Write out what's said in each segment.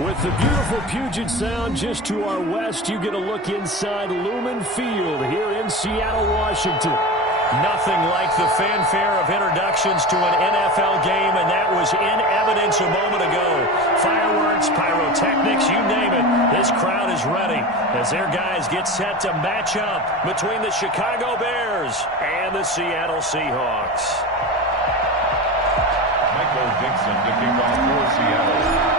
With the beautiful Puget Sound just to our west, you get a look inside Lumen Field here in Seattle, Washington. Nothing like the fanfare of introductions to an NFL game, and that was in evidence a moment ago. Fireworks, pyrotechnics, you name it. This crowd is ready as their guys get set to match up between the Chicago Bears and the Seattle Seahawks. Michael Dixon to kick off for Seattle.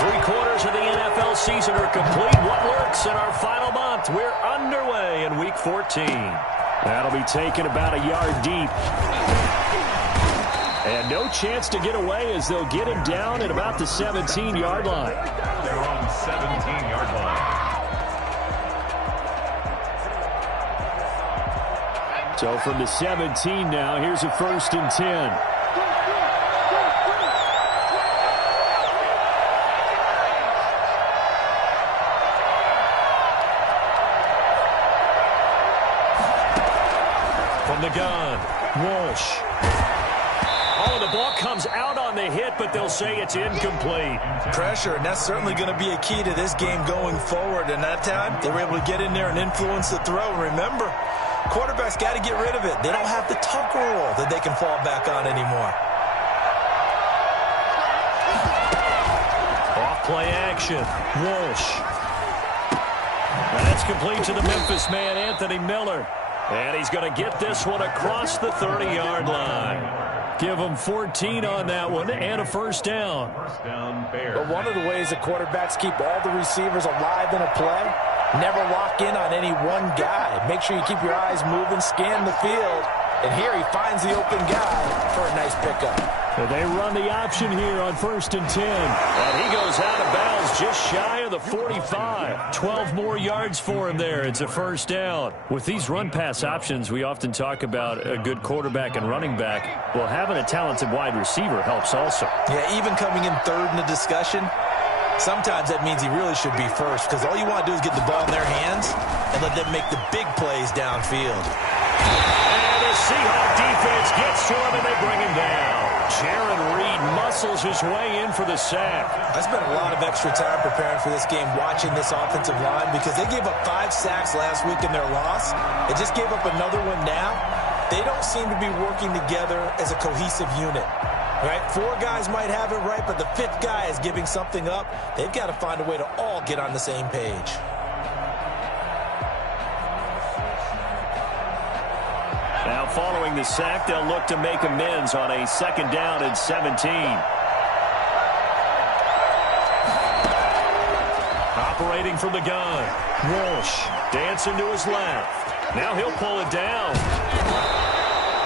3/4 of the NFL season are complete. What lurks in our final month? We're underway in Week 14. That'll be taken about a yard deep. And no chance to get away as they'll get him down at about the 17-yard line. They're on the 17-yard line. So from the 17 now, here's a 1st and 10. From the gun, Walsh. Oh, the ball comes out on the hit, but they'll say it's incomplete. Pressure, and that's certainly going to be a key to this game going forward. And that time, they were able to get in there and influence the throw. Remember, quarterbacks got to get rid of it. They don't have the tuck rule that they can fall back on anymore. Off play action, Walsh. That's complete to the Memphis man, Anthony Miller. And he's going to get this one across the 30-yard line. Give him 14 on that one and a 1st down. First down, Bears. But one of the ways the quarterbacks keep all the receivers alive in a play, never lock in on any one guy. Make sure you keep your eyes moving, scan the field. And here he finds the open guy for a nice pickup. So they run the option here on 1st and 10. And he goes out of bounds just shy of the 45. 12 more yards for him there. It's a 1st down. With these run-pass options, we often talk about a good quarterback and running back. Well, having a talented wide receiver helps also. Yeah, even coming in third in the discussion, sometimes that means he really should be first because all you want to do is get the ball in their hands and let them make the big plays downfield. And the Seahawks defense gets to him and they bring him down. Jaron Reed muscles his way in for the sack. I spent a lot of extra time preparing for this game watching this offensive line because they gave up 5 sacks last week in their loss. They just gave up another one now. They don't seem to be working together as a cohesive unit. Right? 4 guys might have it right, but the 5th guy is giving something up. They've got to find a way to all get on the same page. Now following the sack, they'll look to make amends on a 2nd down and 17. Operating from the gun, Walsh dancing to his left. Now he'll pull it down.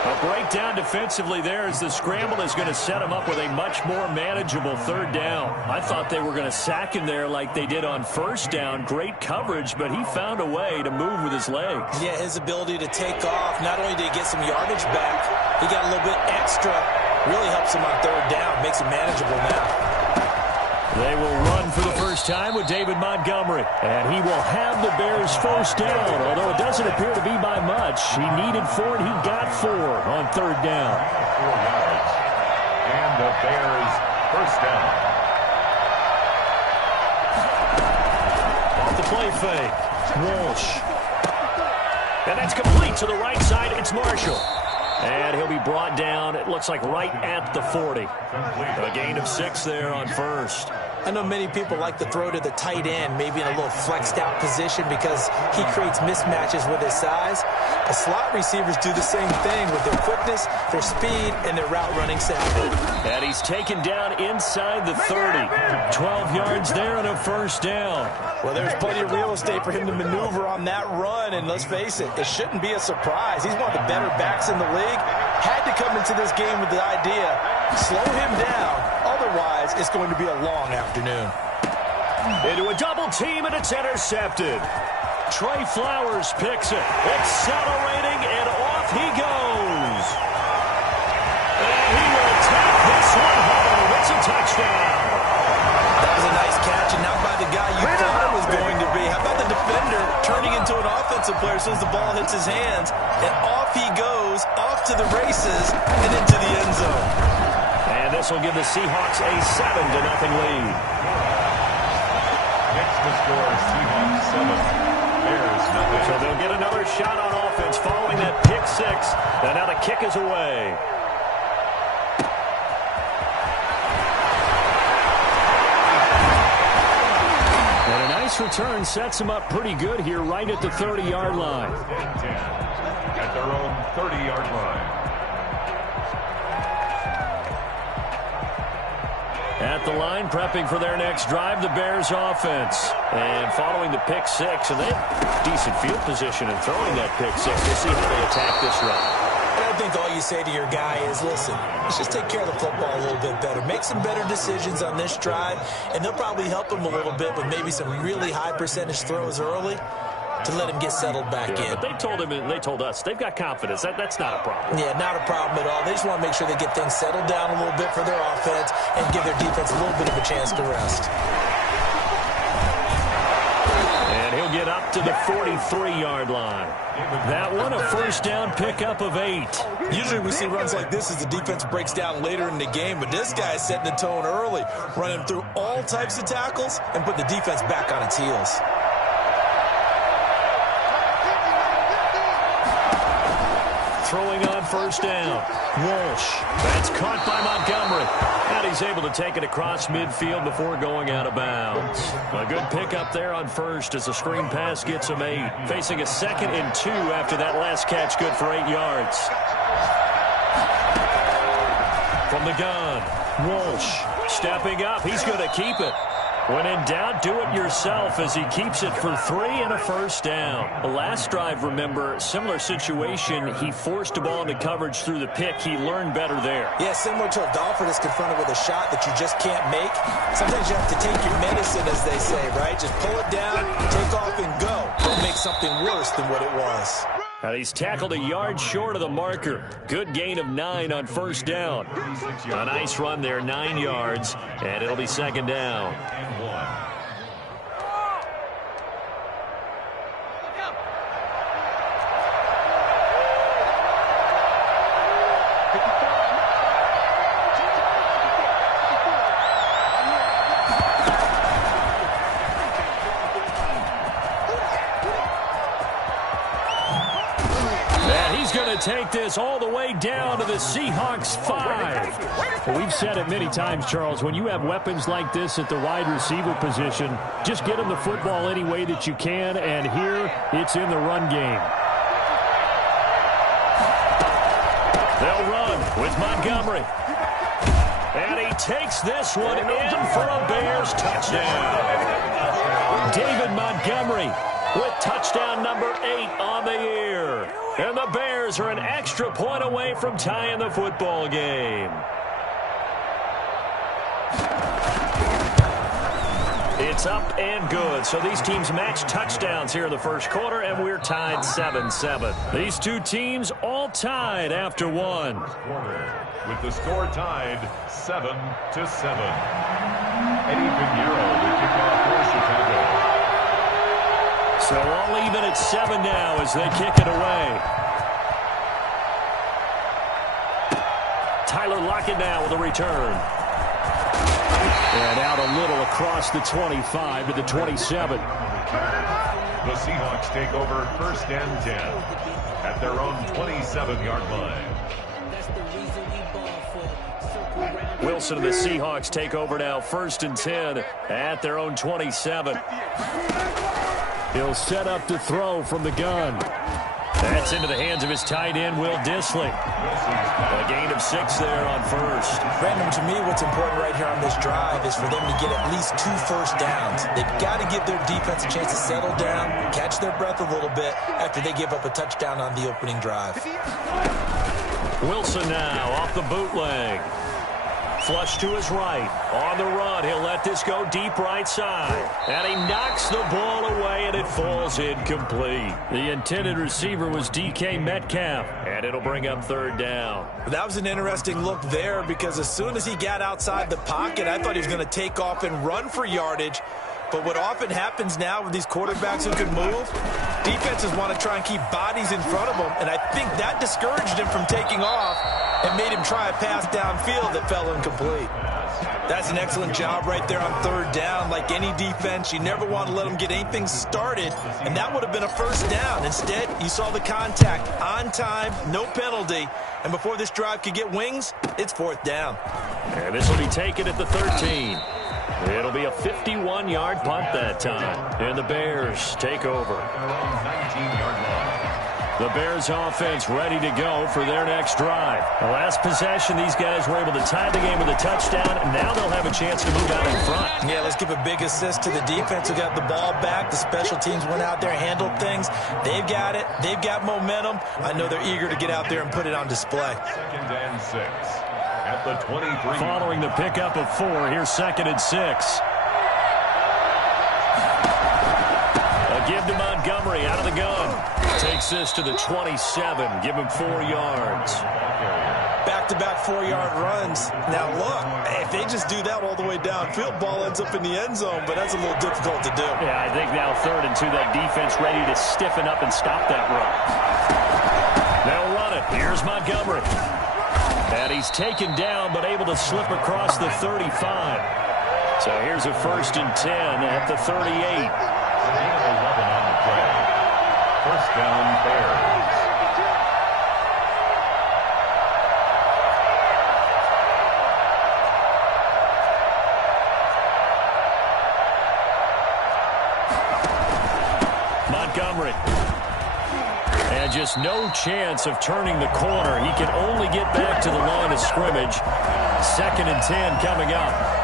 A breakdown defensively there as the scramble is going to set him up with a much more manageable 3rd down. I thought they were going to sack him there like they did on 1st down. Great coverage, but he found a way to move with his legs. Yeah, his ability to take off, not only did he get some yardage back, he got a little bit extra. Really helps him on 3rd down, makes it manageable now. They will run for the first time with David Montgomery. And he will have the Bears 1st down, although it doesn't appear to be by much. He needed 4, and he got 4 on 3rd down. 4 yards. And the Bears 1st down. Off the play fake. Walsh. And that's complete to the right side. It's Marshall. And he'll be brought down, it looks like, right at the 40. A gain of 6 there on 1st. I know many people like to throw to the tight end, maybe in a little flexed out position because he creates mismatches with his size. The slot receivers do the same thing with their quickness, their speed, and their route running savvy. And he's taken down inside the 30. 12 yards there and a 1st down. Well, there's plenty of real estate for him to maneuver on that run, and let's face it, it shouldn't be a surprise. He's one of the better backs in the league. Had to come into this game with the idea, slow him down, otherwise it's going to be a long afternoon. Into a double team, and it's intercepted. Trey Flowers picks it, accelerating, and off he goes. And he will take this one home. It's a touchdown. That was a nice catch, and not by the guy you thought it was going to be. How about the defender turning into an offensive player as soon as the ball hits his hands, and off he goes, off to the races, and into the end zone. And And this will give the Seahawks a 7-0 lead. Next to score, Seahawks 7, Bears nothing. So they'll get another shot on offense following that pick six. And now the kick is away. And a nice return sets them up pretty good here right at the 30-yard line. 10 at their own 30-yard line. At the line, prepping for their next drive, the Bears offense. And following the pick six, and they have decent field position in throwing that pick six. We'll see how they attack this run. And I think all you say to your guy is, listen, let's just take care of the football a little bit better. Make some better decisions on this drive, and they'll probably help him a little bit with maybe some really high percentage throws early to let him get settled back in. But they told him, and they told us, they've got confidence. That's not a problem. Yeah, not a problem at all. They just want to make sure they get things settled down a little bit for their offense and give their defense a little bit of a chance to rest. And he'll get up to the 43-yard line. That one, a first down pickup of 8. Usually we see runs like this as the defense breaks down later in the game, but this guy is setting the tone early, running through all types of tackles and putting the defense back on its heels. Throwing on first down. Walsh. That's caught by Montgomery. And he's able to take it across midfield before going out of bounds. A good pickup there on first as the screen pass gets him 8. Facing a 2nd and 2 after that last catch, good for 8 yards. From the gun, Walsh stepping up. He's going to keep it. When in doubt, do it yourself as he keeps it for 3 and a first down. The last drive, remember, similar situation. He forced the ball into coverage through the pick. He learned better there. Yeah, similar to a golfer that's confronted with a shot that you just can't make. Sometimes you have to take your medicine, as they say, right? Just pull it down, take off, and go. Don't make something worse than what it was. And he's tackled a yard short of the marker. Good gain of 9 on first down. A nice run there, 9 yards, and it'll be 2nd down. Take this all the way down to the Seahawks 5. Well, we've said it many times, Charles, when you have weapons like this at the wide receiver position, just get them the football any way that you can, and here it's in the run game. They'll run with Montgomery. And he takes this one in for a Bears touchdown. David Montgomery with touchdown number 8 on the year. And the Bears are an extra point away from tying the football game. It's up and good. So these teams match touchdowns here in the first quarter, and we're tied 7-7. These two teams all tied after one. With the score tied 7-7. Eddie Pinheiro will kick off for Chicago. So all even at 7 now as they kick it away. Tyler Lockett now with a return. And out a little across the 25 to the 27. The Seahawks take over 1st and 10 at their own 27-yard line. Wilson and the Seahawks take over now 1st and 10 at their own 27. He'll set up to throw from the gun. That's into the hands of his tight end, Will Dissly. A gain of 6 there on first. Brandon, to me, what's important right here on this drive is for them to get at least 2 first downs. They've got to give their defense a chance to settle down, catch their breath a little bit after they give up a touchdown on the opening drive. Wilson now off the bootleg. Flush to his right. On the run, he'll let this go deep right side. And he knocks the ball away, and it falls incomplete. The intended receiver was DK Metcalf, and it'll bring up 3rd down. That was an interesting look there because as soon as he got outside the pocket, I thought he was going to take off and run for yardage. But what often happens now with these quarterbacks who can move, Defenses want to try and keep bodies in front of them, and I think that discouraged him from taking off and made him try a pass downfield that fell incomplete. That's an excellent job right there on third down. Like any defense, you never want to let them get anything started, and that would have been a first down. Instead, you saw the contact on time, no penalty, and before this drive could get wings, it's fourth down. And this will be taken at the 13. It'll be a 51-yard punt that time, and the Bears take over. 19-yard line. The Bears offense ready to go for their next drive. The last possession, these guys were able to tie the game with a touchdown, and now they'll have a chance to move out in front. Yeah, let's give a big assist to the defense who got the ball back. The special teams went out there, handled things. They've got it. They've got momentum. I know they're eager to get out there and put it on display. 2nd and 6 at the 23. Following the pickup of 4, here's 2nd and 6. A give to Montgomery out of the gun. Takes this to the 27. Give him 4 yards. Back-to-back 4-yard runs. Now, look, if they just do that all the way downfield, ball ends up in the end zone, but that's a little difficult to do. Yeah, I think now 3rd and 2, that defense ready to stiffen up and stop that run. They'll run it. Here's Montgomery. And he's taken down, but able to slip across the 35. So here's a 1st and 10 at the 38. 11 on the play. First down, Bears. Montgomery. And just no chance of turning the corner. He can only get back to the line of scrimmage. 2nd and 10 coming up.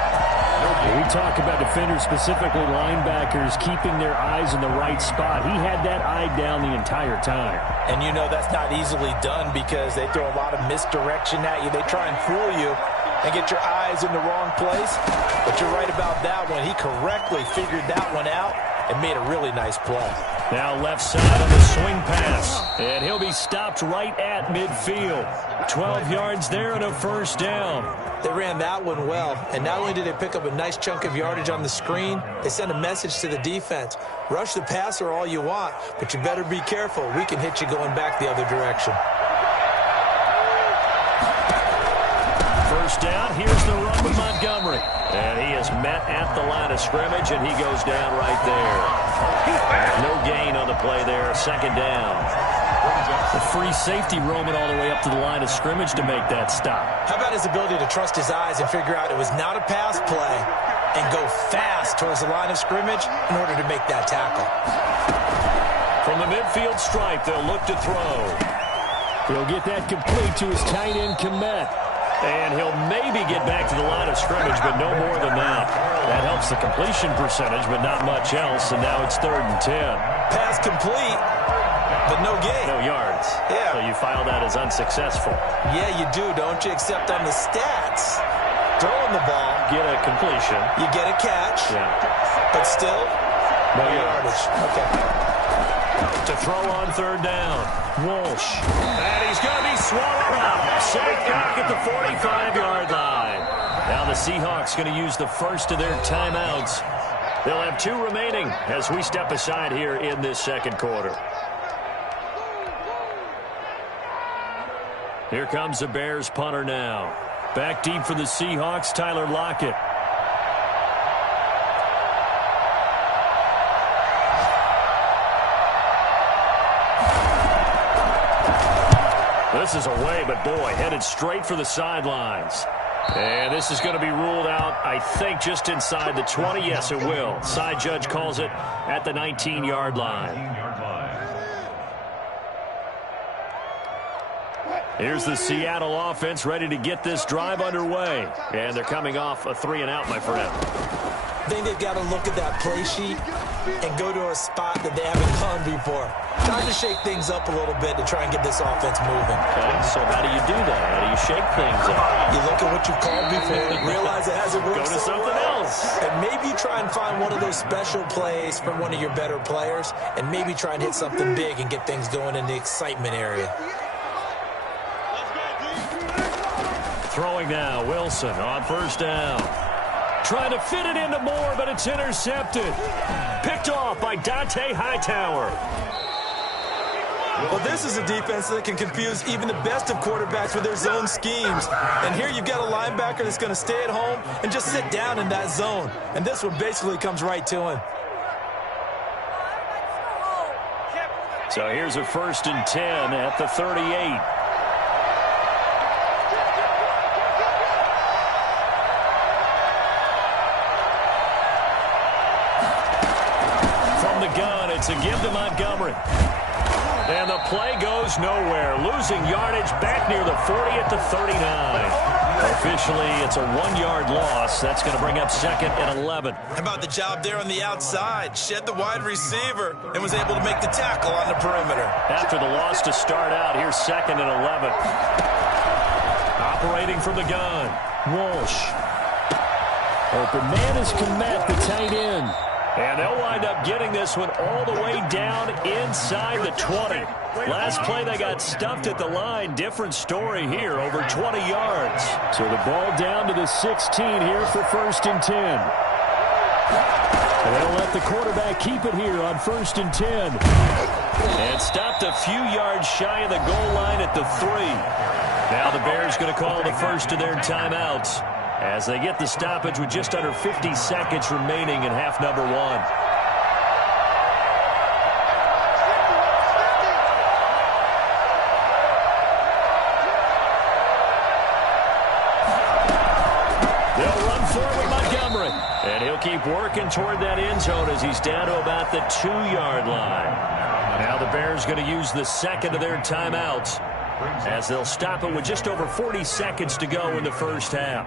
We talk about defenders, specifically linebackers, keeping their eyes in the right spot. He had that eye down the entire time. And you know that's not easily done because they throw a lot of misdirection at you. They try and fool you and get your eyes in the wrong place. But you're right about that one. He correctly figured that one out and made a really nice play. Now left side on the swing pass. And he'll be stopped right at midfield. 12 yards there and a first down. They ran that one well, and not only did they pick up a nice chunk of yardage on the screen, they sent a message to the defense. Rush the passer all you want, but you better be careful. We can hit you going back the other direction. First down, here's the run with Montgomery. And he is met at the line of scrimmage, and he goes down right there. No gain on the play there, 2nd down. The free safety roaming all the way up to the line of scrimmage to make that stop. How about his ability to trust his eyes and figure out it was not a pass play and go fast towards the line of scrimmage in order to make that tackle. From the midfield stripe, they'll look to throw. He'll get that complete to his tight end, Komet. And he'll maybe get back to the line of scrimmage, but no more than that. That helps the completion percentage, but not much else, and now it's 3rd and 10. Pass complete, but no gain. No yards. Yeah. So you file that as unsuccessful. Yeah, you do, don't you? Except on the stats, throwing the ball. Get a completion. You get a catch. Yeah. But still, no yardage. Okay. To throw on 3rd down. Walsh. And he's going to be swallowed up. Safe back at the 45-yard line. Now the Seahawks going to use the first of their timeouts. They'll have 2 remaining as we step aside here in this 2nd quarter. Here comes the Bears punter now. Back deep for the Seahawks, Tyler Lockett. This is away, but boy, headed straight for the sidelines. And this is going to be ruled out, I think, just inside the 20. Yes, it will. Side judge calls it at the 19-yard line. Here's the Seattle offense ready to get this drive underway. And they're coming off a 3-and-out, my friend. I think they've got to look at that play sheet and go to a spot that they haven't gone before. Time to shake things up a little bit to try and get this offense moving. Okay, so how do you do that? How do you shake things up? You look at what you've called before, realize it hasn't worked. Go to something else. And maybe try and find one of those special plays from one of your better players, and maybe try and hit something big and get things going in the excitement area. Throwing now, Wilson on 1st down. Trying to fit it into Moore, but it's intercepted. Picked off by Dante Hightower. Well, this is a defense that can confuse even the best of quarterbacks with their zone schemes. And here you've got a linebacker that's going to stay at home and just sit down in that zone. And this one basically comes right to him. So here's a 1st and 10 at the 38. From the gun, it's a give to Montgomery. And the play goes nowhere. Losing yardage back near the 40 at the 39. Officially, it's a 1-yard loss. That's going to bring up 2nd and 11. How about the job there on the outside? Shed the wide receiver and was able to make the tackle on the perimeter. After the loss to start out, here's 2nd and 11. Operating from the gun, Walsh. Open man is Kmet, the tight end. And they'll wind up getting this one all the way down inside the 20. Last play, they got stuffed at the line. Different story here, over 20 yards. So the ball down to the 16 here for 1st and 10. And they'll let the quarterback keep it here on 1st and 10. And stopped a few yards shy of the goal line at the 3. Now the Bears going to call the first of their timeouts as they get the stoppage with just under 50 seconds remaining in half number 1. They'll run forward Montgomery, and he'll keep working toward that end zone as he's down to about the 2-yard line. Now the Bears going to use the second of their timeouts as they'll stop it with just over 40 seconds to go in the first half.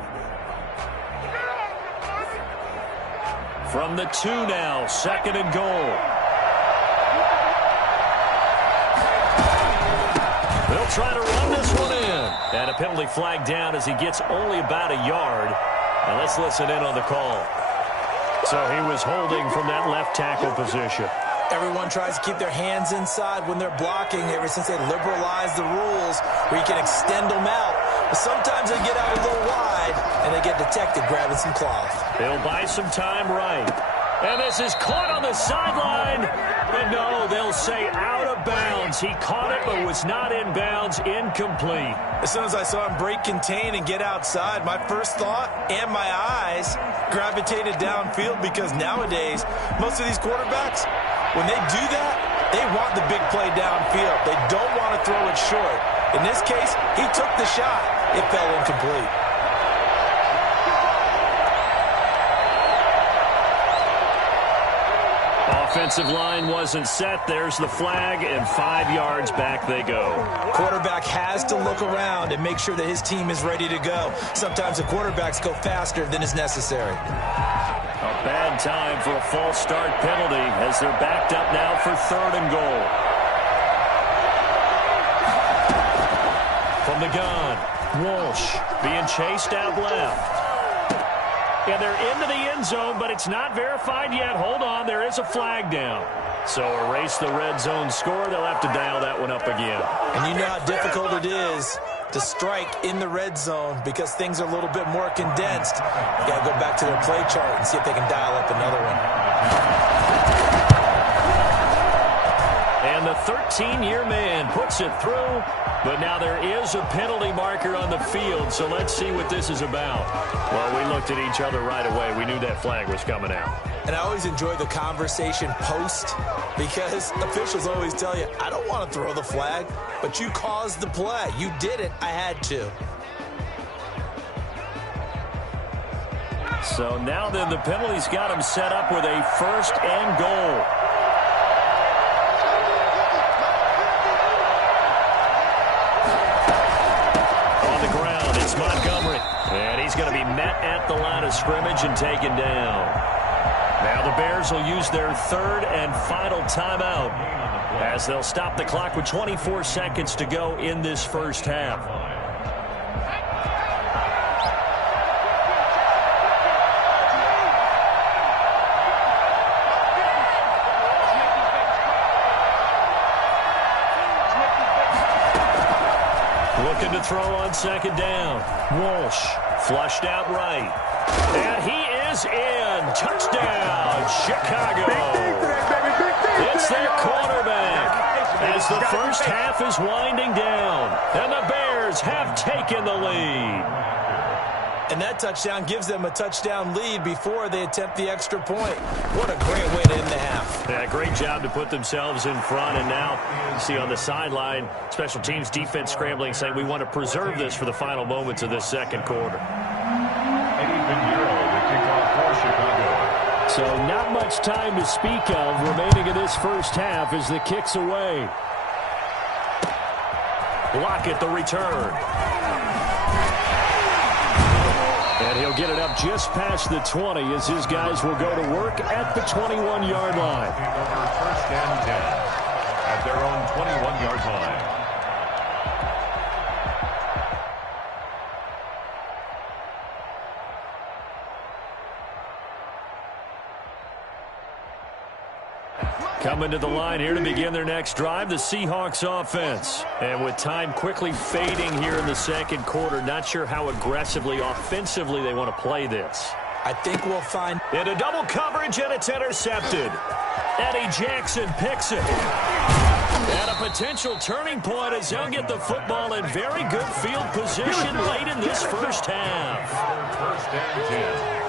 From the 2 now, 2nd and goal. They'll try to run this one in. And a penalty flag down as he gets only about a yard. And let's listen in on the call. So he was holding from that left tackle position. Everyone tries to keep their hands inside when they're blocking ever since they liberalized the rules where you can extend them out. But sometimes they get out a little wide and they get detected grabbing some cloth. They'll buy some time right. And this is caught on the sideline. And no, they'll say out of bounds. He caught it but was not in bounds. Incomplete. As soon as I saw him break contain and get outside, my first thought and my eyes gravitated downfield because nowadays, most of these quarterbacks, when they do that, they want the big play downfield. They don't want to throw it short. In this case, he took the shot. It fell incomplete. Offensive line wasn't set. There's the flag, and 5 yards back they go. Quarterback has to look around and make sure that his team is ready to go. Sometimes the quarterbacks go faster than is necessary. A bad time for a false start penalty as they're backed up now for 3rd and goal. From the gun, Walsh being chased out left. And they're into the end zone, but it's not verified yet. Hold on, there is a flag down. So erase the red zone score. They'll have to dial that one up again. And you know how difficult it is to strike in the red zone because things are a little bit more condensed. You got to go back to their play chart and see if they can dial up another one. And the 13-year man puts it through, but now there is a penalty marker on the field, so let's see what this is about. Well, we looked at each other right away. We knew that flag was coming out. And I always enjoy the conversation post because officials always tell you, I don't want to throw the flag, but you caused the play. You did it. I had to. So now then the penalty's got him set up with a 1st and goal. On the ground, it's Montgomery. And he's going to be met at the line of scrimmage and taken down. Now the Bears will use their 3rd and final timeout as they'll stop the clock with 24 seconds to go in this first half. Looking to throw on 2nd down. Walsh flushed out right. And he is in. Touchdown, Chicago. It's their quarterback as the first half is winding down, and the Bears have taken the lead. And that touchdown gives them a touchdown lead before they attempt the extra point. What a great way to end the half. Yeah, great job to put themselves in front. And now you see on the sideline, special teams defense scrambling, saying we want to preserve this for the final moments of this second quarter. So not much time to speak of remaining in this first half as the kick's away. Lockett the return. And he'll get it up just past the 20 as his guys will go to work at the 21-yard line. First and 10 at their own 21-yard line. Coming to the line here to begin their next drive, the Seahawks offense. And with time quickly fading here in the second quarter, not sure how aggressively, offensively they want to play this. I think we'll find... Into double coverage, and it's intercepted. Eddie Jackson picks it. And a potential turning point as they'll get the football in very good field position late in this first half. First and 10.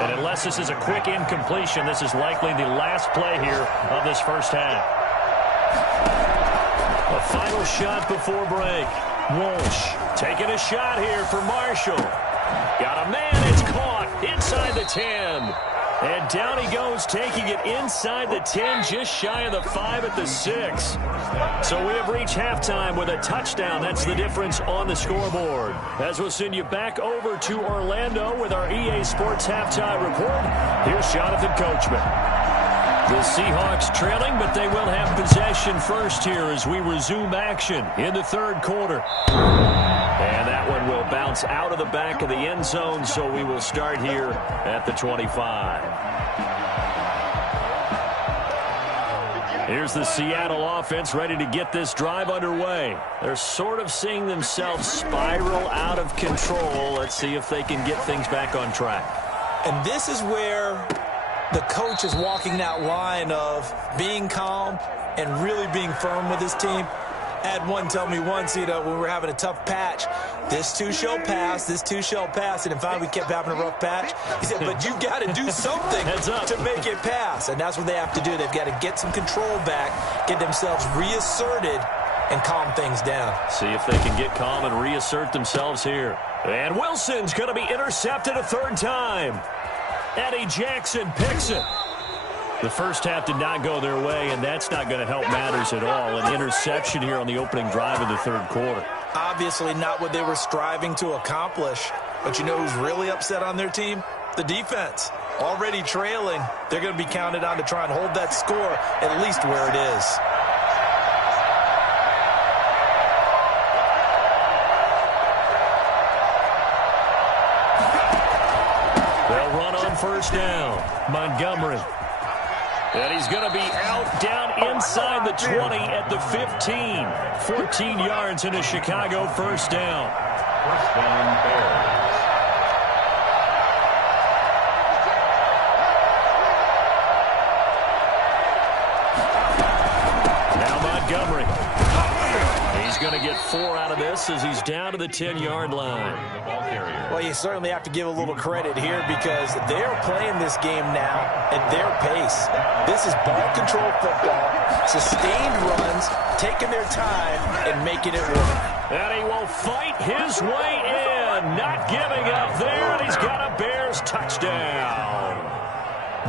And unless this is a quick incompletion, this is likely the last play here of this first half. A final shot before break. Walsh taking a shot here for Marshall. Got a man, it's caught inside the 10. And down he goes, taking it inside the 10, just shy of the 5 at the 6. So we have reached halftime with a touchdown. That's the difference on the scoreboard. As we'll send you back over to Orlando with our EA Sports Halftime Report, here's Jonathan Coachman. The Seahawks trailing, but they will have possession first here as we resume action in the third quarter. And that one will bounce out of the back of the end zone, so we will start here at the 25. Here's the Seattle offense ready to get this drive underway. They're sort of seeing themselves spiral out of control. Let's see if they can get things back on track. And this is where the coach is walking that line of being calm and really being firm with his team. I had one tell me once, when we were having a tough patch, this too shall pass, this too shall pass. And in fact, we kept having a rough patch. He said, but you got to do something to make it pass. And that's what they have to do. They've got to get some control back, get themselves reasserted, and calm things down. See if they can get calm and reassert themselves here. And Wilson's going to be intercepted a third time. Eddie Jackson picks it. The first half did not go their way, and that's not going to help matters at all. An interception here on the opening drive of the third quarter. Obviously not what they were striving to accomplish. But you know who's really upset on their team? The defense. Already trailing. They're going to be counted on to try and hold that score at least where it is. They'll run on first down. Montgomery. And he's going to be out down inside the 20 at the 15. 14 yards in a Chicago first down. First down, Bears. Now Montgomery. He's going to get 4 out of this as he's down to the 10-yard line. Well, you certainly have to give a little credit here because they're playing this game now at their pace. This is ball control football, sustained runs, taking their time and making it work. And he will fight his way in, not giving up there, and he's got a Bears touchdown.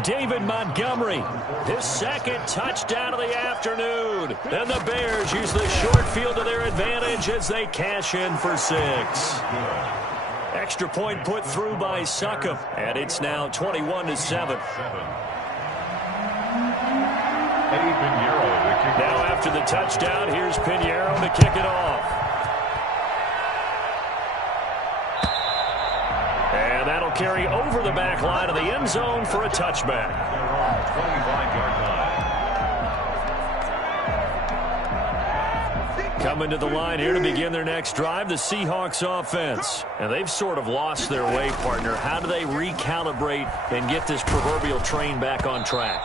David Montgomery, his second touchdown of the afternoon. And the Bears use the short field to their advantage as they cash in for 6. Extra point put through by Succop, and it's now 21-7. Now after the touchdown, here's Pinheiro to kick it off. And that'll carry over the back line of the end zone for a touchback. 25-yard line. Coming to the line here to begin their next drive, the Seahawks offense. And they've sort of lost their way, partner. How do they recalibrate and get this proverbial train back on track?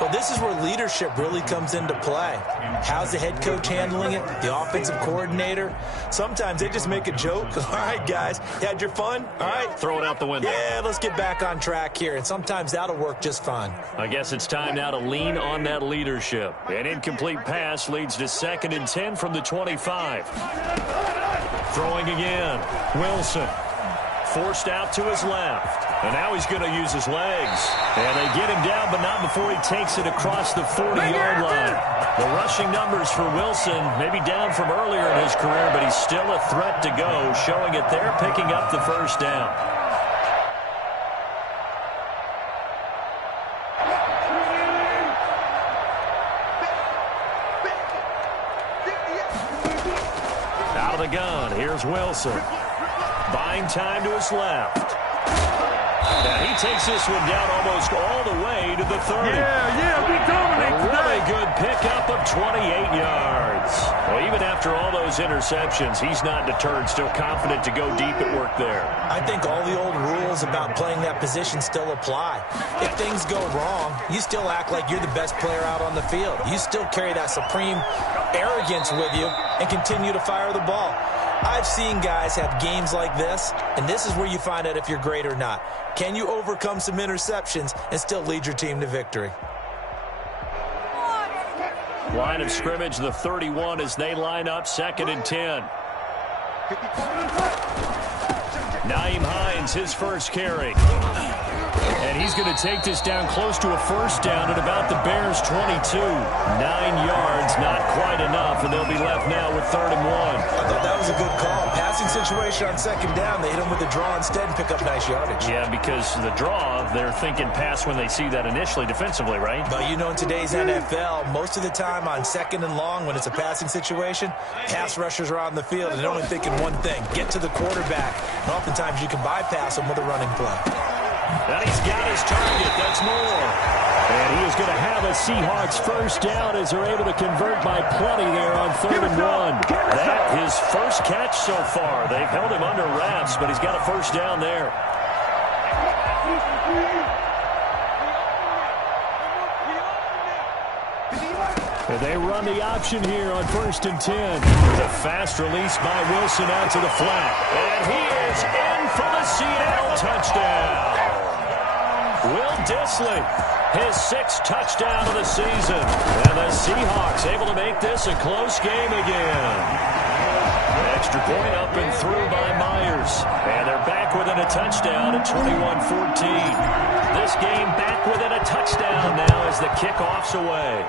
Well, this is where leadership really comes into play. How's the head coach handling it? The offensive coordinator? Sometimes they just make a joke. All right, guys, you had your fun? All right. Throw it out the window. Yeah, let's get back on track here. And sometimes that'll work just fine. I guess it's time now to lean on that leadership. An incomplete pass leads to 2nd and 10 from the 25. Throwing again. Wilson. Forced out to his left. And now he's going to use his legs. And they get him down, but not before he takes it across the 40-yard line. The rushing numbers for Wilson, maybe down from earlier in his career, but he's still a threat to go, showing it there, picking up the first down. Out of the gun, here's Wilson. Buying time to his left. Now he takes this one down almost all the way to the 30. Yeah, we dominate A really today. good pickup of 28 yards. Well, even after all those interceptions, he's not deterred, still confident to go deep at work there. I think all the old rules about playing that position still apply. If things go wrong, you still act like you're the best player out on the field. You still carry that supreme arrogance with you and continue to fire the ball. I've seen guys have games like this, and this is where you find out if you're great or not. Can you overcome some interceptions and still lead your team to victory? Line of scrimmage, the 31 as they line up, 2nd and 10. Nyheim Hines, his first carry. And he's going to take this down close to a first down at about the Bears' 22. 9 yards, not quite enough, and they'll be left now with 3rd and 1. I thought that was a good call. Passing situation on 2nd down, they hit him with a draw instead and pick up nice yardage. Yeah, because the draw, they're thinking pass when they see that initially defensively, right? But you know, in today's NFL, most of the time on 2nd and long, when it's a passing situation, pass rushers are on the field and they're only thinking one thing, get to the quarterback. And oftentimes you can bypass them with a running play. And he's got his target. That's more. And he is going to have a Seahawks first down as they're able to convert by plenty there on 3rd and 1. That his first catch so far. They've held him under wraps, but he's got a first down there. And they run the option here on 1st and 10. With a fast release by Wilson out to the flat. And he is in for the Seattle touchdown. Will Dissly, his 6th touchdown of the season. And the Seahawks able to make this a close game again. Extra point up and through by Myers. And they're back within a touchdown at 21-14. This game back within a touchdown now as the kickoff's away.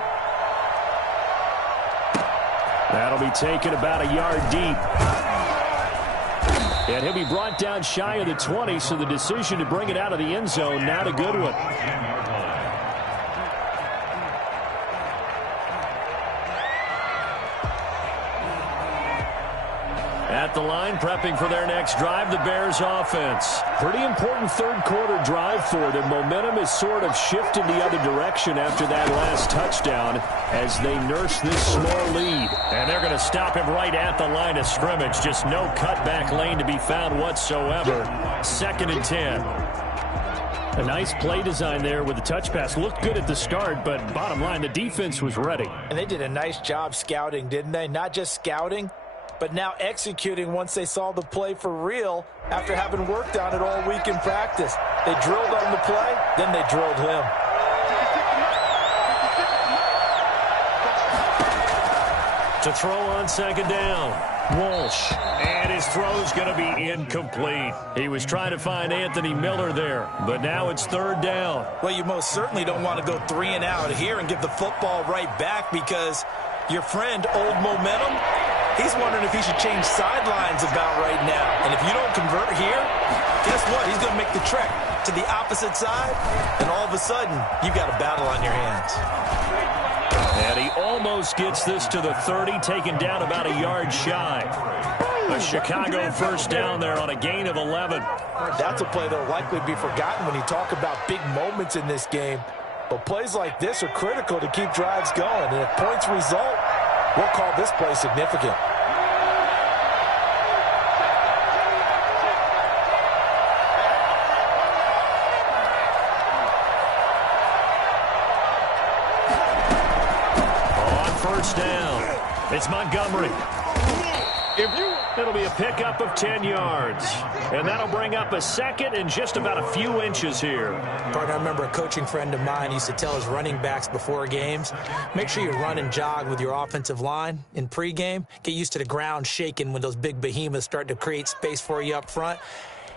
That'll be taken about a yard deep. And he'll be brought down shy of the 20, so the decision to bring it out of the end zone, not a good one. At the line, prepping for their next drive, the Bears offense. Pretty important 3rd quarter drive for them. Momentum has sort of shifted the other direction after that last touchdown as they nurse this small lead. And they're going to stop him right at the line of scrimmage. Just no cutback lane to be found whatsoever. 2nd and 10. A nice play design there with the touch pass. Looked good at the start, but bottom line, the defense was ready. And they did a nice job scouting, didn't they? Not just scouting, but now executing once they saw the play for real after having worked on it all week in practice. They drilled on the play, then they drilled him. To throw on 2nd down, Walsh. And his throw's going to be incomplete. He was trying to find Anthony Miller there, but now it's 3rd down. Well, you most certainly don't want to go 3 and out here and give the football right back because your friend, Old Momentum, he's wondering if he should change sidelines about right now. And if you don't convert here, guess what? He's going to make the trek to the opposite side, and all of a sudden, you've got a battle on your hands. And he almost gets this to the 30, taken down about a yard shy. A Chicago first down there on a gain of 11. That's a play that will likely be forgotten when you talk about big moments in this game. But plays like this are critical to keep drives going. And if points result, we'll call this play significant. It's Montgomery. It'll be a pickup of 10 yards. And that'll bring up a second and just about a few inches here. Partner, I remember a coaching friend of mine used to tell his running backs before games, make sure you run and jog with your offensive line in pregame. Get used to the ground shaking when those big behemoths start to create space for you up front.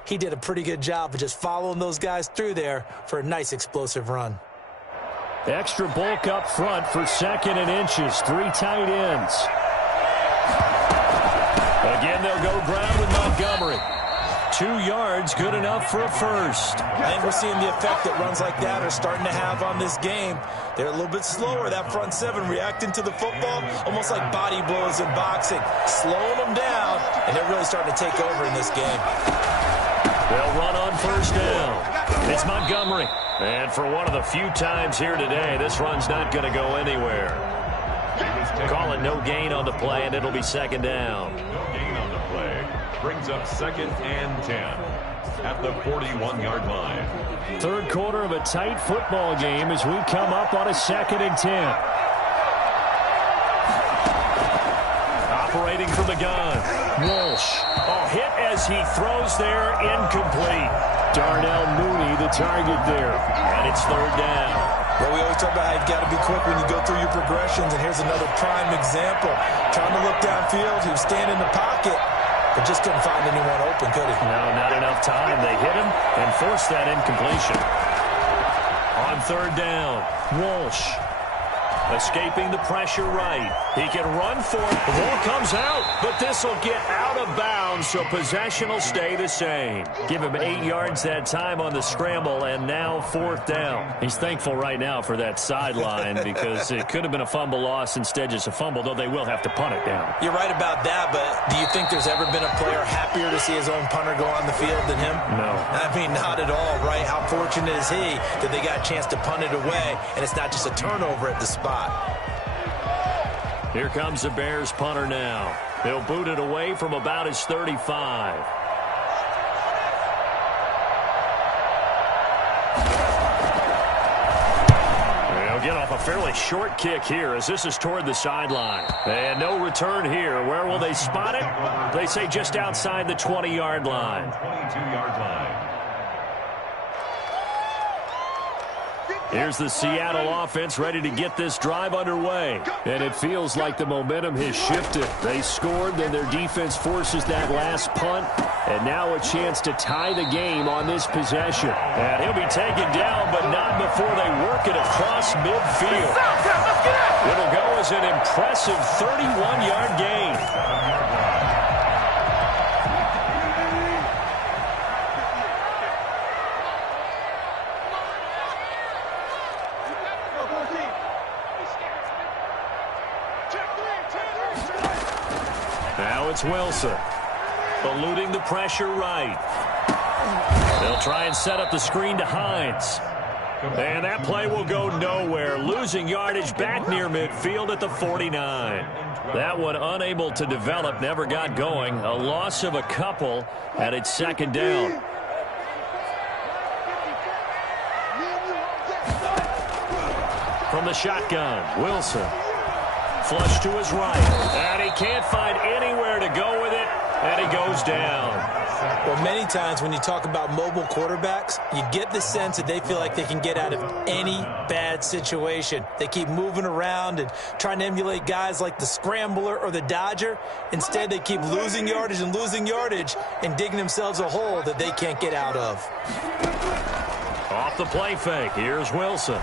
He did a pretty good job of just following those guys through there for a nice explosive run. Extra bulk up front for second and inches. 3 tight ends. Again, they'll go ground with Montgomery. 2 yards, good enough for a first. I think we're seeing the effect that runs like that are starting to have on this game. They're a little bit slower, that front seven, reacting to the football, almost like body blows in boxing, slowing them down, and they're really starting to take over in this game. They'll run on first down. It's Montgomery. And for one of the few times here today, this run's not going to go anywhere. Call it no gain on the play, and it'll be second down. No gain on the play. Brings up second and 10 at the 41-yard line. Third quarter of a tight football game as we come up on a second and 10. Operating from the gun. Walsh. Oh, hit as he throws there, incomplete. Darnell Mooney, the target there. And it's third down. Well, we always talk about how you've got to be quick when you go through your progressions, and here's another prime example. Trying to look downfield, he was standing in the pocket, but just couldn't find anyone open, could he? No, not enough time. They hit him and forced that incompletion. On third down, Walsh. Escaping the pressure right. He can run for it. The ball comes out, but this will get out of bounds, so possession will stay the same. Give him 8 yards that time on the scramble, and now fourth down. He's thankful right now for that sideline because it could have been a fumble loss, instead just a fumble, though they will have to punt it down. You're right about that, but do you think there's ever been a player happier to see his own punter go on the field than him? No. I mean, not at all, right? How fortunate is he that they got a chance to punt it away, and it's not just a turnover at the spot. Here comes the Bears punter now. He'll boot it away from about his 35. He'll get off a fairly short kick here as this is toward the sideline. And no return here. Where will they spot it? They say just outside the 20-yard line. 22-yard line. Here's the Seattle offense ready to get this drive underway. And it feels like the momentum has shifted. They scored, then their defense forces that last punt. And now a chance to tie the game on this possession. And he'll be taken down, but not before they work it across midfield. It'll go as an impressive 31-yard gain. Now it's Wilson. Eluding the pressure right. They'll try and set up the screen to Hines. And that play will go nowhere. Losing yardage back near midfield at the 49. That one unable to develop, never got going. A loss of a couple, and it's second down. From the shotgun, Wilson. Flush to his right, and he can't find anywhere to go with it, and he goes down. Well, many times when you talk about mobile quarterbacks, you get the sense that they feel like they can get out of any bad situation. They keep moving around and trying to emulate guys like the Scrambler or the Dodger. Instead, they keep losing yardage and digging themselves a hole that they can't get out of. Off the play fake, here's Wilson.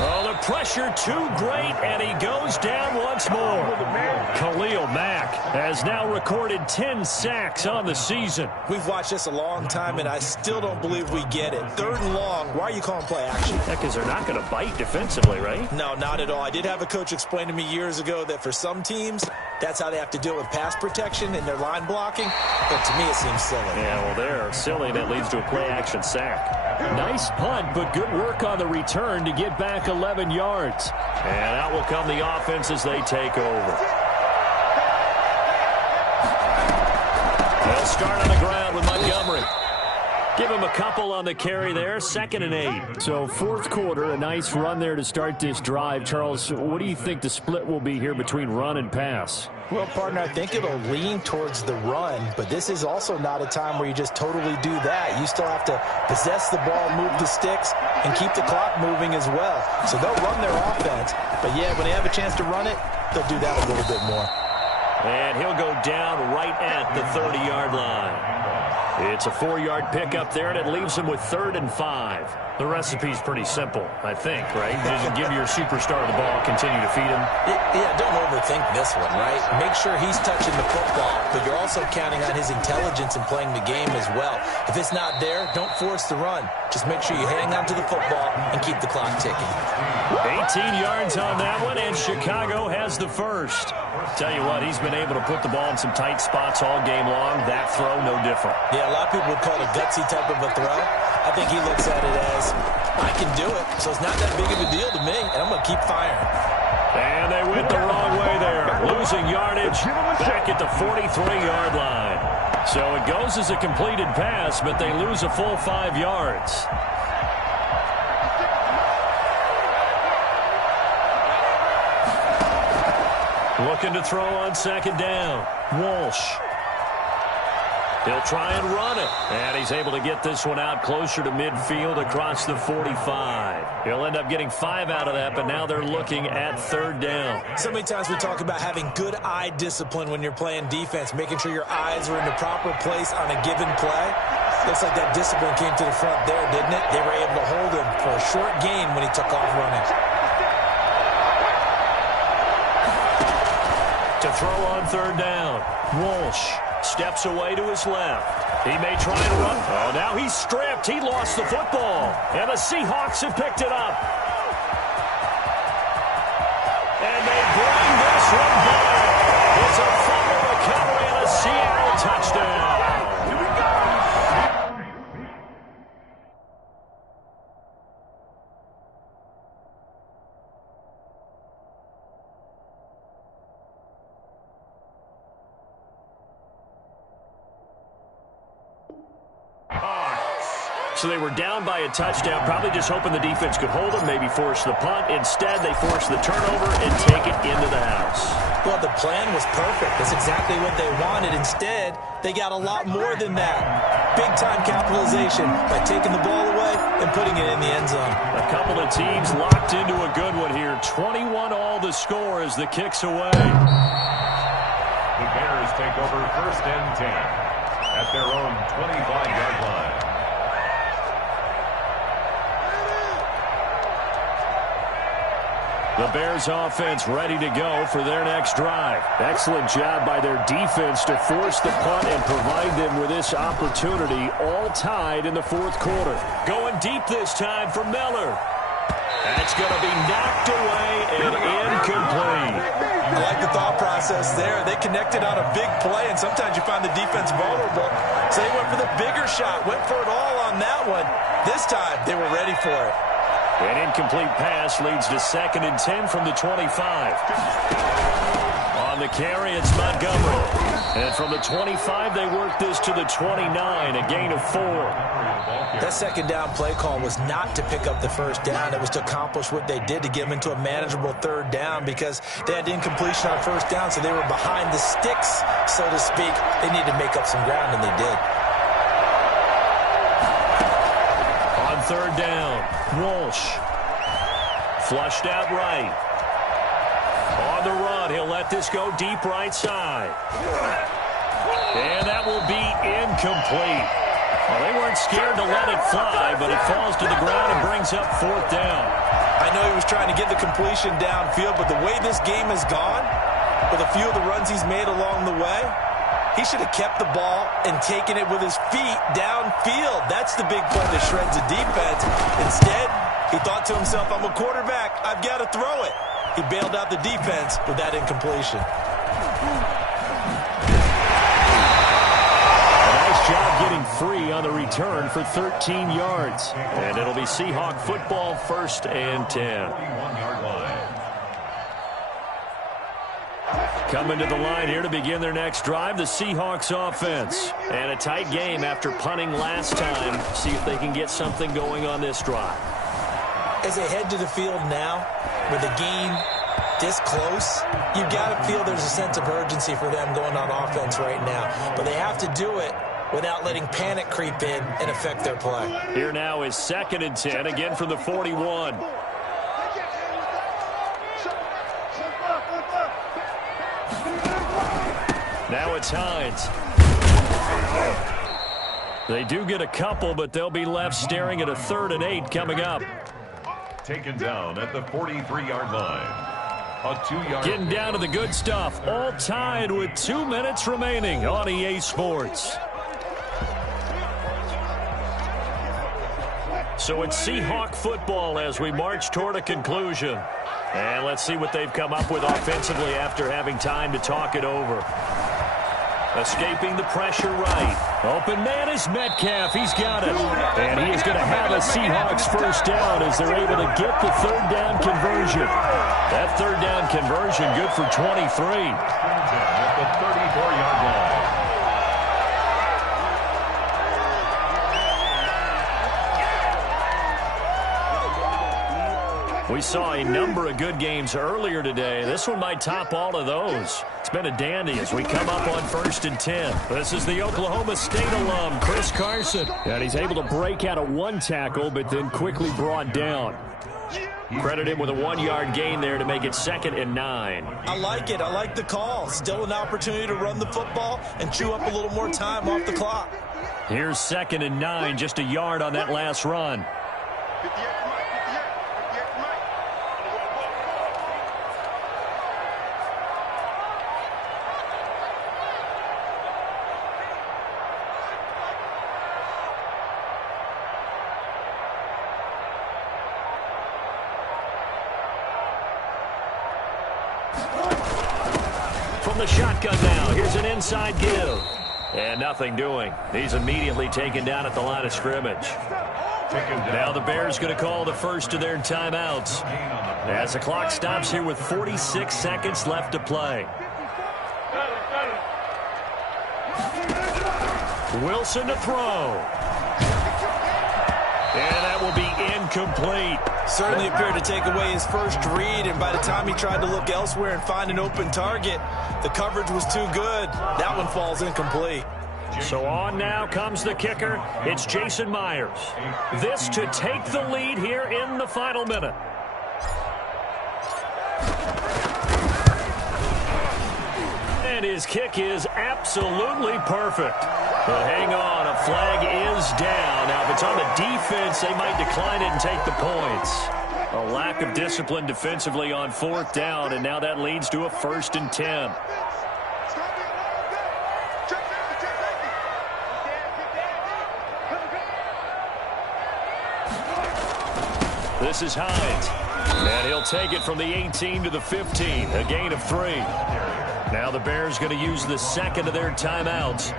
Oh, the pressure too great, and he goes down once more. Khalil Mack has now recorded 10 sacks on the season. We've watched this a long time, and I still don't believe we get it. Third and long, why are you calling play action? Because they're not going to bite defensively, right? No, not at all. I did have a coach explain to me years ago that for some teams, that's how they have to deal with pass protection and their line blocking. But to me, it seems silly. Yeah, well, they're silly, and it leads to a play-action sack. Nice punt, but good work on the return to get back 11 yards. And out will come the offense as they take over. They'll start on the ground with Montgomery. Give him a couple on the carry there, 2nd and 8. So fourth quarter, a nice run there to start this drive. Charles, what do you think the split will be here between run and pass? Well, partner, I think it'll lean towards the run, but this is also not a time where you just totally do that. You still have to possess the ball, move the sticks, and keep the clock moving as well. So they'll run their offense, but yeah, when they have a chance to run it, they'll do that a little bit more. And he'll go down right at the 30-yard line. It's a 4-yard pickup there, and it leaves him with 3rd and 5. The recipe's pretty simple, I think, right? Just give your superstar the ball, continue to feed him. Yeah, don't overthink this one, right? Make sure he's touching the football, but you're also counting on his intelligence in playing the game as well. If it's not there, don't force the run. Just make sure you hang on to the football and keep the clock ticking. 18 yards on that one, and Chicago has the first. Tell you what, he's been able to put the ball in some tight spots all game long. That throw, no different. Yeah, a lot of people would call it a gutsy type of a throw. I think he looks at it as, I can do it, so it's not that big of a deal to me, and I'm going to keep firing. And they went the wrong way there. Losing yardage back at the 43-yard line. So it goes as a completed pass, but they lose a full 5 yards. Looking to throw on 2nd down. Walsh. He'll try and run it. And he's able to get this one out closer to midfield across the 45. He'll end up getting 5 out of that, but now they're looking at 3rd down. So many times we talk about having good eye discipline when you're playing defense, making sure your eyes are in the proper place on a given play. Looks like that discipline came to the front there, didn't it? They were able to hold him for a short gain when he took off running. To throw on 3rd down. Walsh steps away to his left. He may try and run. Oh, now he's stripped. He lost the football. And the Seahawks have picked it up. And they bring this one back. It's a fumble recovery and a Seattle touchdown. Here we go. So they were down by a touchdown, probably just hoping the defense could hold them, maybe force the punt. Instead, they force the turnover and take it into the house. Well, the plan was perfect. That's exactly what they wanted. Instead, they got a lot more than that. Big-time capitalization by taking the ball away and putting it in the end zone. A couple of teams locked into a good one here. 21 all the score as the kick's away. The Bears take over 1st and 10 at their own 25-yard line. The Bears offense ready to go for their next drive. Excellent job by their defense to force the punt and provide them with this opportunity, all tied in the 4th quarter. Going deep this time for Miller. That's going to be knocked away and incomplete. I like the thought process there. They connected on a big play, and sometimes you find the defense vulnerable. So they went for the bigger shot, went for it all on that one. This time, they were ready for it. An incomplete pass leads to 2nd and 10 from the 25. On the carry, it's Montgomery. And from the 25, they work this to the 29, a gain of 4. That 2nd down play call was not to pick up the 1st down. It was to accomplish what they did to get them into a manageable 3rd down because they had incompletion on 1st down, so they were behind the sticks, so to speak. They needed to make up some ground, and they did. 3rd down, Walsh. Flushed out right. On the run, he'll let this go deep right side. And that will be incomplete. Well, they weren't scared to let it fly, but it falls to the ground and brings up 4th down. I know he was trying to get the completion downfield, but the way this game has gone, with a few of the runs he's made along the way, he should have kept the ball and taken it with his feet downfield. That's the big play that shreds the defense. Instead, he thought to himself, I'm a quarterback. I've got to throw it. He bailed out the defense with that incompletion. A nice job getting free on the return for 13 yards. And it'll be Seahawk football, 1st and 10. 41-yard line. Coming to the line here to begin their next drive, the Seahawks offense. And a tight game after punting last time. See if they can get something going on this drive. As they head to the field now, with the game this close, you've got to feel there's a sense of urgency for them going on offense right now. But they have to do it without letting panic creep in and affect their play. Here now is 2nd and 10, again from the 41. Now it's Hines. They do get a couple, but they'll be left staring at a 3rd and 8 coming up. Taken down at the 43-yard line. A 2-yard. Getting down to the good stuff. All tied with 2 minutes remaining on EA Sports. So it's Seahawk football as we march toward a conclusion. And let's see what they've come up with offensively after having time to talk it over. Escaping the pressure right. Open man is Metcalf. He's got it. And he is going to have a Seahawks first down as they're able to get the 3rd down conversion. That 3rd down conversion good for 23. At the 34-yard line. We saw a number of good games earlier today. This one might top all of those. It's been a dandy as we come up on 1st and 10. This is the Oklahoma State alum, Chris Carson. And he's able to break out of 1 tackle, but then quickly brought down. Credit him with a 1-yard gain there to make it 2nd and 9. I like it. I like the call. Still an opportunity to run the football and chew up a little more time off the clock. Here's 2nd and 9, just a yard on that last run. From the shotgun now, here's an inside give. And nothing doing. He's immediately taken down at the line of scrimmage. Now the Bears going to call the first of their timeouts as the clock stops here with 46 seconds left to play. Wilson to throw. And that will be incomplete. Certainly appeared to take away his first read, and by the time he tried to look elsewhere and find an open target, the coverage was too good. That one falls incomplete. So on now comes the kicker. It's Jason Myers. This to take the lead here in the final minute. And his kick is absolutely perfect. But hang on, a flag is down. Now, if it's on the defense, they might decline it and take the points. A lack of discipline defensively on 4th down, and now that leads to a 1st and 10. This is Hines. And he'll take it from the 18 to the 15, a gain of 3. Now the Bears going to use the 2nd of their timeouts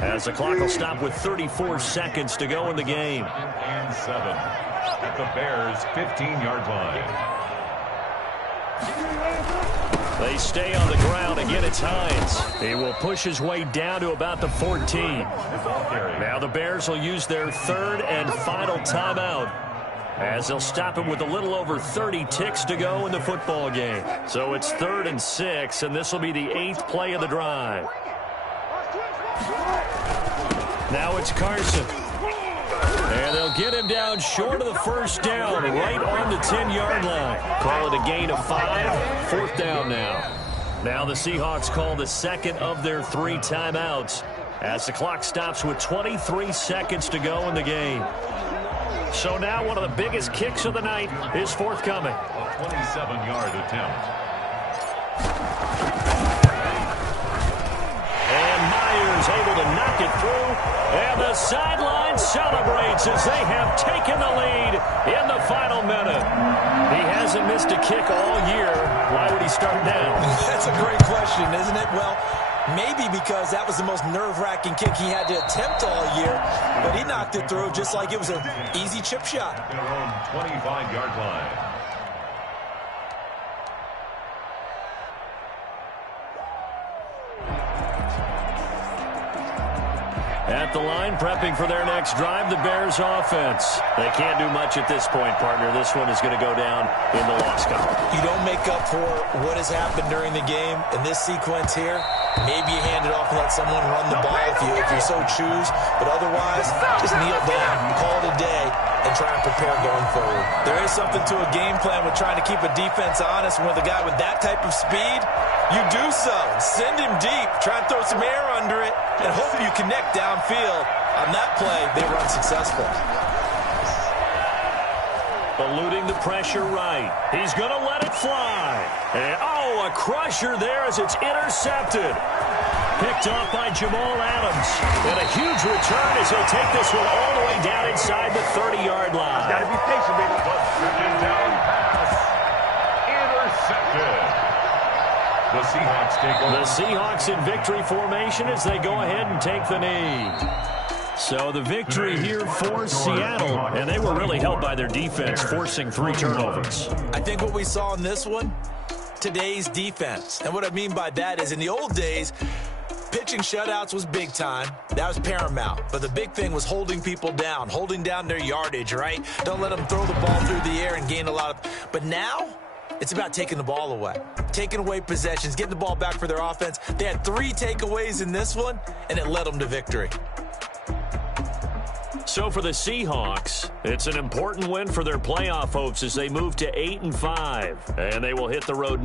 as the clock will stop with 34 seconds to go in the game. And 7 at the Bears' 15-yard line. They stay on the ground. Again, it's Hines. He will push his way down to about the 14. Now the Bears will use their 3rd and final timeout as they'll stop him with a little over 30 ticks to go in the football game. So it's 3rd and 6, and this will be the 8th play of the drive. Now it's Carson. And they'll get him down short of the first down, right on the 10-yard line. Call it a gain of 5, 4th down now. Now the Seahawks call the 2nd of their 3 timeouts as the clock stops with 23 seconds to go in the game. So now one of the biggest kicks of the night is forthcoming. A 27-yard attempt. And Myers able to knock it through. And the sideline celebrates as they have taken the lead in the final minute. He hasn't missed a kick all year. Why would he start now? That's a great question, isn't it? Well, maybe because that was the most nerve-wracking kick he had to attempt all year, but he knocked it through just like it was an easy chip shot. Their own 25-yard line. At the line, prepping for their next drive, the Bears offense. They can't do much at this point, partner. This one is going to go down in the loss column. You don't make up for what has happened during the game in this sequence here. Maybe you hand it off and let someone run the ball if you so choose. But otherwise, just kneel down, call it a day, and try and prepare going forward. There is something to a game plan with trying to keep a defense honest. And with a guy with that type of speed, you do so. Send him deep. Try and throw some air under it and hope you connect downfield. On that play, they were unsuccessful. Eluding the pressure right. He's going to let it fly. And, a crusher there as it's intercepted. Picked off by Jamal Adams. And a huge return as he'll take this one all the way down inside the 30-yard line. Got to be patient, baby. Second down pass. Intercepted. The Seahawks take over. The Seahawks in victory formation as they go ahead and take the knee. So the victory here for Seattle, and they were really helped by their defense, forcing 3 turnovers. I think what we saw in this one, today's defense. And what I mean by that is in the old days, pitching shutouts was big time. That was paramount. But the big thing was holding people down, holding down their yardage, right? Don't let them throw the ball through the air and gain a lot of... But now, it's about taking the ball away. Taking away possessions, getting the ball back for their offense. They had 3 takeaways in this one, and it led them to victory. So for the Seahawks, it's an important win for their playoff hopes as they move to 8-5, and they will hit the road